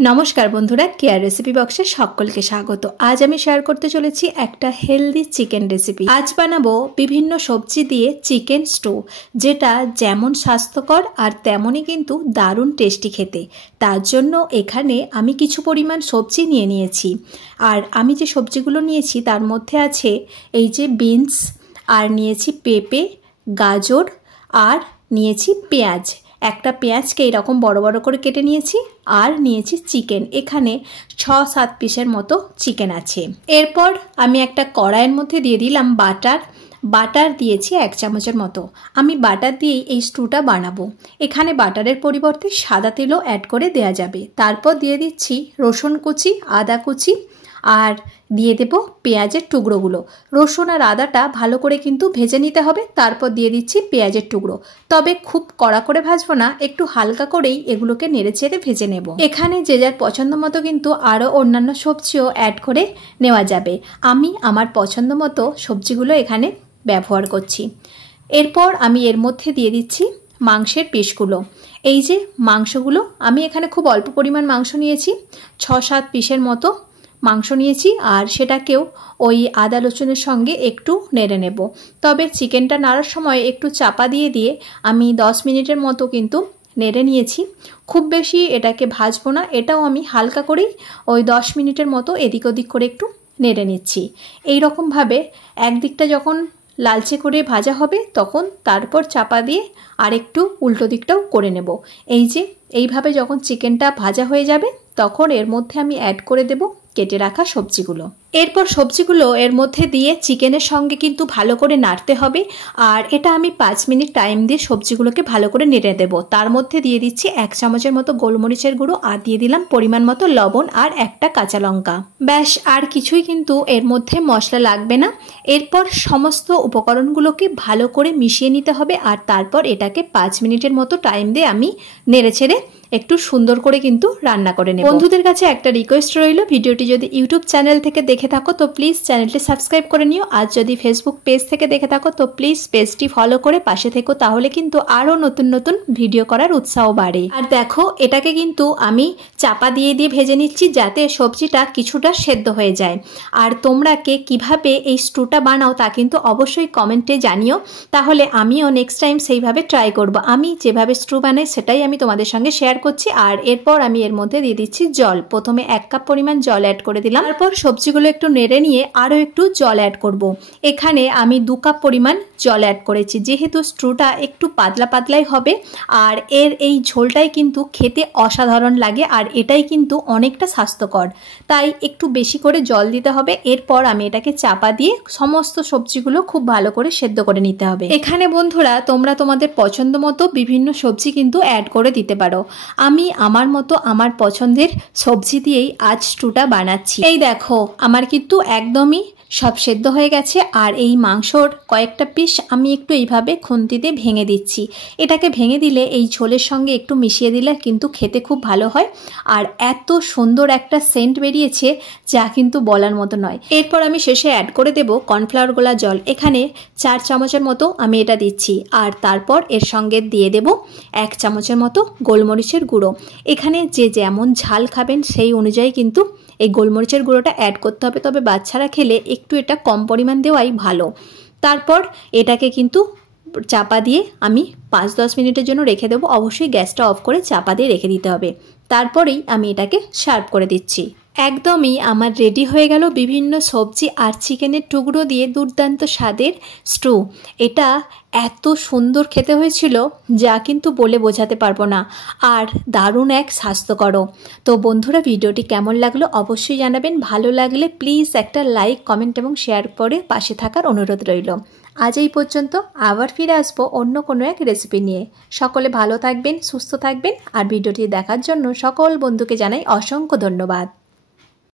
नमस्कार बंधुरा care recipe बक्से सकलके स्वागत। आज आमी शेयर करते चलेछि एकटा हेल्दी चिकेन रेसिपि। आज बानाबो विभिन्न सब्जी दिए चिकेन स्टू, जेटा जेमन स्वास्थ्यकर और तेमोनी किन्तु दारुण टेस्टी खेते। तार जोन्नो एखाने आमी किछु परिमाण सब्जी निये नियेछि और आमी जे सब्जीगुलो नियेछि तार मध्ये आछे एई जे बिन्स और नियेछि पेঁপে, गाजर और नियेछि पेঁয়াজ। একটা পেঁয়াজকে এরকম বড় বড় করে কেটে নিয়েছি আর নিয়েছি চিকেন। এখানে ৬-৭ পিসের মতো চিকেন আছে। এরপর আমি একটা কড়াইয়ের মধ্যে দিয়ে দিলাম বাটার দিয়েছি 1 চামচের মতো। আমি বাটার দিয়েই এই স্টুটা বানাবো। এখানে বাটারের পরিবর্তে সাদা তেলও অ্যাড করে দেওয়া যাবে। তারপর দিয়ে দিচ্ছি রসুন কুচি, আদা কুচি আর দিয়ে দেব পেঁয়াজের টুকরোগুলো। রসুন আর আদাটা ভালো করে কিন্তু ভেজে নিতে হবে। তারপর দিয়ে দিচ্ছি পেঁয়াজের টুকরো, তবে খুব কড়া করে ভাজবো না, একটু হালকা করেই এগুলোকে নেড়েচেড়ে ভেজে নেব। এখানে যে যার পছন্দ মতো কিন্তু আরও অন্যান্য সবজিও অ্যাড করে নেওয়া যাবে। আমি আমার পছন্দ মতো সবজিগুলো এখানে ব্যবহার করছি। এরপর আমি এর মধ্যে দিয়ে দিচ্ছি মাংসের পিসগুলো। এই যে মাংসগুলো, আমি এখানে খুব অল্প পরিমাণ মাংস নিয়েছি, ৬-৭ পিসের মতো মাংস নিয়েছি আর সেটাকেও ওই আদা রসুনের সঙ্গে একটু নেড়ে নেব। তবে চিকেনটা নাড়ার সময় একটু চাপা দিয়ে আমি 10 মিনিটের মতো কিন্তু নেড়ে নিয়েছি। খুব বেশি এটাকে ভাজবো না, এটাও আমি হালকা করেই ওই 10 মিনিটের মতো এদিক ওদিক করে একটু নেড়ে নিচ্ছি। এই রকমভাবে একদিকটা যখন লালচে করে ভাজা হবে তখন তারপর চাপা দিয়ে আর একটু উল্টো দিকটাও করে নেব। এই যে এইভাবে যখন চিকেনটা ভাজা হয়ে যাবে তখন এর মধ্যে আমি অ্যাড করে দেব কেটে রাখা সবজিগুলো। এরপর সবজিগুলো এর মধ্যে দিয়ে চিকেনের সঙ্গে কিন্তু ভালো করে নাড়তে হবে আর এটা আমি 5 মিনিট টাইম দিয়ে সবজিগুলোকে ভালো করে নেড়ে দেব। তার মধ্যে দিয়ে দিচ্ছি 1 চামচের মতো গোলমরিচের গুঁড়ো আর দিয়ে দিলাম পরিমাণ মতো লবণ আর একটা কাঁচা লঙ্কা। ব্যাস, আর কিছুই কিন্তু এর মধ্যে মশলা লাগবে না। এরপর সমস্ত উপকরণগুলোকে ভালো করে মিশিয়ে নিতে হবে আর তারপর এটাকে 5 মিনিটের মতো টাইম দিয়ে আমি নেড়েচেড়ে একটু সুন্দর করে কিন্তু রান্না করে নেব। বন্ধুদের কাছে একটা রিকোয়েস্ট রইল, ভিডিওটি যদি ইউটিউব চ্যানেল থেকে দেখে থাকো তো প্লিজ চ্যানেলটি সাবস্ক্রাইব করে নিও। আর যদি ফেসবুক পেজ থেকে দেখে থাকো তো প্লিজ পেজটি ফলো করে পাশে থেকো, তাহলে কিন্তু আরও নতুন নতুন ভিডিও করার উৎসাহ বাড়ে। আর দেখো, এটাকে কিন্তু আমি চাপা দিয়ে ভেজে নিচ্ছি যাতে সবজিটা কিছুটা সেদ্ধ হয়ে যায়। আর তোমরা কে কিভাবে এই স্টুটা বানাও তা কিন্তু অবশ্যই কমেন্টে জানিও, তাহলে আমিও নেক্সট টাইম সেইভাবে ট্রাই করব। আমি যেভাবে স্টু বানাই সেটাই আমি তোমাদের সঙ্গে শেয়ার করছি। আর এরপর আমি এর মধ্যে দিয়ে দিচ্ছি জল। প্রথমে 1 কাপ পরিমাণ জল অ্যাড করে দিলাম। তারপর সবজিগুলো একটু নেড়ে নিয়ে আরও একটু জল অ্যাড করব। এখানে আমি 2 কাপ পরিমাণ জল অ্যাড করেছি, যেহেতু স্টুটা একটু পাতলা পাতলাই হবে আর এর এই ঝোলটাই কিন্তু খেতে অসাধারণ লাগে আর এটাই কিন্তু অনেকটা স্বাস্থ্যকর, তাই একটু বেশি করে জল দিতে হবে। এরপর আমি এটাকে চাপা দিয়ে সমস্ত সবজিগুলো খুব ভালো করে সেদ্ধ করে নিতে হবে। এখানে বন্ধুরা তোমরা তোমাদের পছন্দ মতো বিভিন্ন সবজি কিন্তু অ্যাড করে দিতে পারো। আমি আমার মতো আমার পছন্দের সবজি দিয়েই আজ স্টুটা বানাচ্ছি। এই দেখো, আমার কিন্তু একদমই সব সেদ্ধ হয়ে গেছে আর এই মাংসর কয়েকটা পিস আমি একটু এইভাবে খুন্তিতে ভেঙে দিচ্ছি। এটাকে ভেঙে দিলে এই ঝোলের সঙ্গে একটু মিশিয়ে দিলে কিন্তু খেতে খুব ভালো হয় আর এত সুন্দর একটা সেন্ট বেরিয়েছে যা কিন্তু বলার মতো নয়। এরপর আমি শেষে অ্যাড করে দেব কর্নফ্লাওয়ার গোলা জল। এখানে 4 চামচের মতো আমি এটা দিচ্ছি আর তারপর এর সঙ্গে দিয়ে দেব 1 চামচের মতো গোলমরিচের গুঁড়ো। এখানে যে যেমন ঝাল খাবেন সেই অনুযায়ী কিন্তু এই গোলমরিচের গুঁড়োটা অ্যাড করতে হবে, তবে বাচ্চারা খেলে একটু এটা কম পরিমাণ দেওয়াই ভালো। তারপর এটাকে কিন্তু চাপা দিয়ে আমি 5-10 মিনিটের জন্য রেখে দেবো। অবশ্যই গ্যাসটা অফ করে চাপা দিয়ে রেখে দিতে হবে। তারপরেই আমি এটাকে সার্ভ করে দিচ্ছি। একদমই আমার রেডি হয়ে গেল বিভিন্ন সবজি আর চিকেনের টুকরো দিয়ে দুর্দান্ত স্বাদের স্টু। এটা এত সুন্দর খেতে হয়েছিল যা কিন্তু বলে বোঝাতে পারবো না, আর দারুণ এক স্বাস্থ্যকরও। তো বন্ধুরা, ভিডিওটি কেমন লাগলো অবশ্যই জানাবেন। ভালো লাগলে প্লিজ একটা লাইক, কমেন্ট এবং শেয়ার করে পাশে থাকার অনুরোধ রইল। আজ এই পর্যন্ত, আবার ফিরে আসবো অন্য কোনো এক রেসিপি নিয়ে। সকলে ভালো থাকবেন, সুস্থ থাকবেন আর ভিডিওটি দেখার জন্য সকল বন্ধুকে জানাই অসংখ্য ধন্যবাদ।